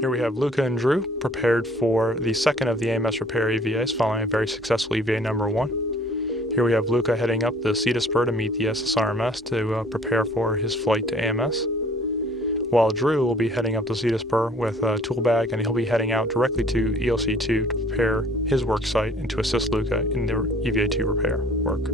Here we have Luca and Drew prepared for the second of the AMS repair EVAs following a very successful EVA number 1. Here we have Luca heading up the Sea Spur to meet the SSRMS to prepare for his flight to AMS, while Drew will be heading up the Sea Spur with a tool bag, and he'll be heading out directly to ELC-2 to prepare his work site and to assist Luca in the EVA-2 repair work.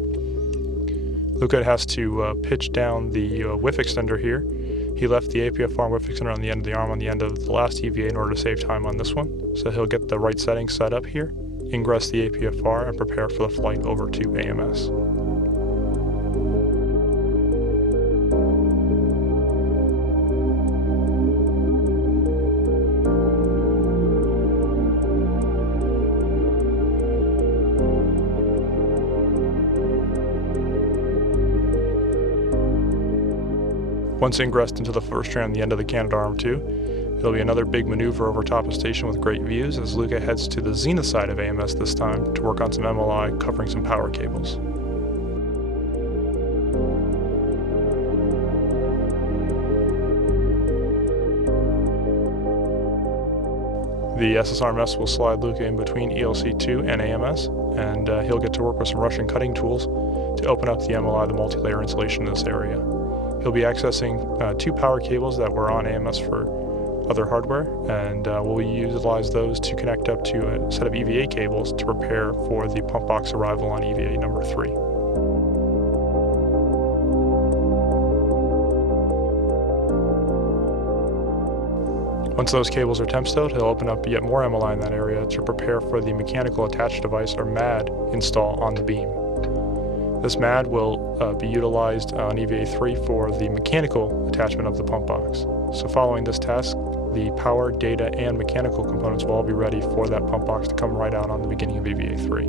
Luca has to pitch down the whiff extender here. He left the APFR whiff extender on the end of the arm on the end of the last EVA in order to save time on this one. So he'll get the right settings set up here, ingress the APFR, and prepare for the flight over to AMS. Once ingressed into the first strand on the end of the Canadarm2, it'll be another big maneuver over top of station with great views as Luca heads to the zenith side of AMS this time to work on some MLI covering some power cables. The SSRMS will slide Luca in between ELC-2 and AMS, and he'll get to work with some Russian cutting tools to open up the MLI, the multi-layer insulation in this area. He'll be accessing 2 power cables that were on AMS for other hardware, and we'll utilize those to connect up to a set of EVA cables to prepare for the pump box arrival on EVA number 3. Once those cables are temp stowed, he'll open up yet more MLI in that area to prepare for the mechanical attached device, or MAD, install on the beam. This MAD will be utilized on EVA-3 for the mechanical attachment of the pump box. So following this task, the power, data, and mechanical components will all be ready for that pump box to come right out on the beginning of EVA-3.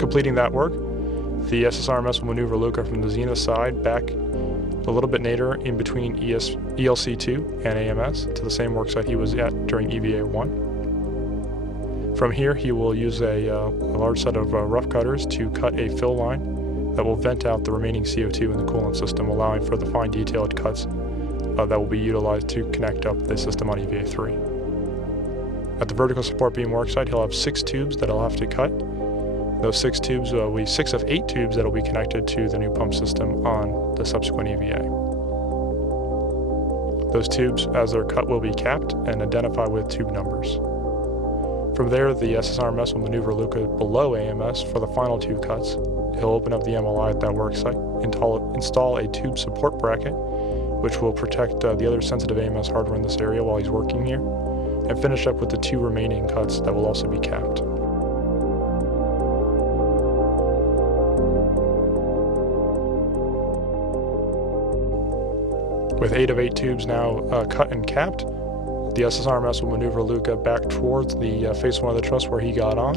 Completing that work, the SSRMS will maneuver Luca from the zenith side back a little bit later in between ELC-2 and AMS to the same work site he was at during EVA-1. From here, he will use a large set of rough cutters to cut a fill line that will vent out the remaining CO2 in the coolant system, allowing for the fine detailed cuts that will be utilized to connect up the system on EVA-3. At the vertical support beam worksite, he'll have 6 tubes that he'll have to cut. Those 6 tubes will be 6 of 8 tubes that will be connected to the new pump system on the subsequent EVA. Those tubes, as they're cut, will be capped and identified with tube numbers. From there, the SSRMS will maneuver Luca below AMS for the final 2 cuts. He'll open up the MLI at that worksite, install a tube support bracket, which will protect the other sensitive AMS hardware in this area while he's working here, and finish up with the 2 remaining cuts that will also be capped. With 8 of 8 tubes now cut and capped, the SSRMS will maneuver Luca back towards the face 1 of the truss where he got on,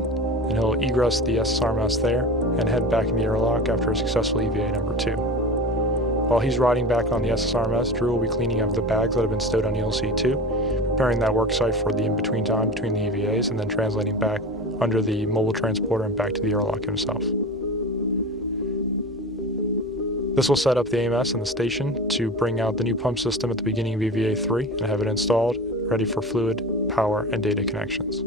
and he'll egress the SSRMS there and head back in the airlock after a successful EVA number 2. While he's riding back on the SSRMS, Drew will be cleaning up the bags that have been stowed on ELC-2, preparing that work site for the in-between time between the EVAs, and then translating back under the mobile transporter and back to the airlock himself. This will set up the AMS and the station to bring out the new pump system at the beginning of EVA-3 and have it installed, ready for fluid, power, and data connections.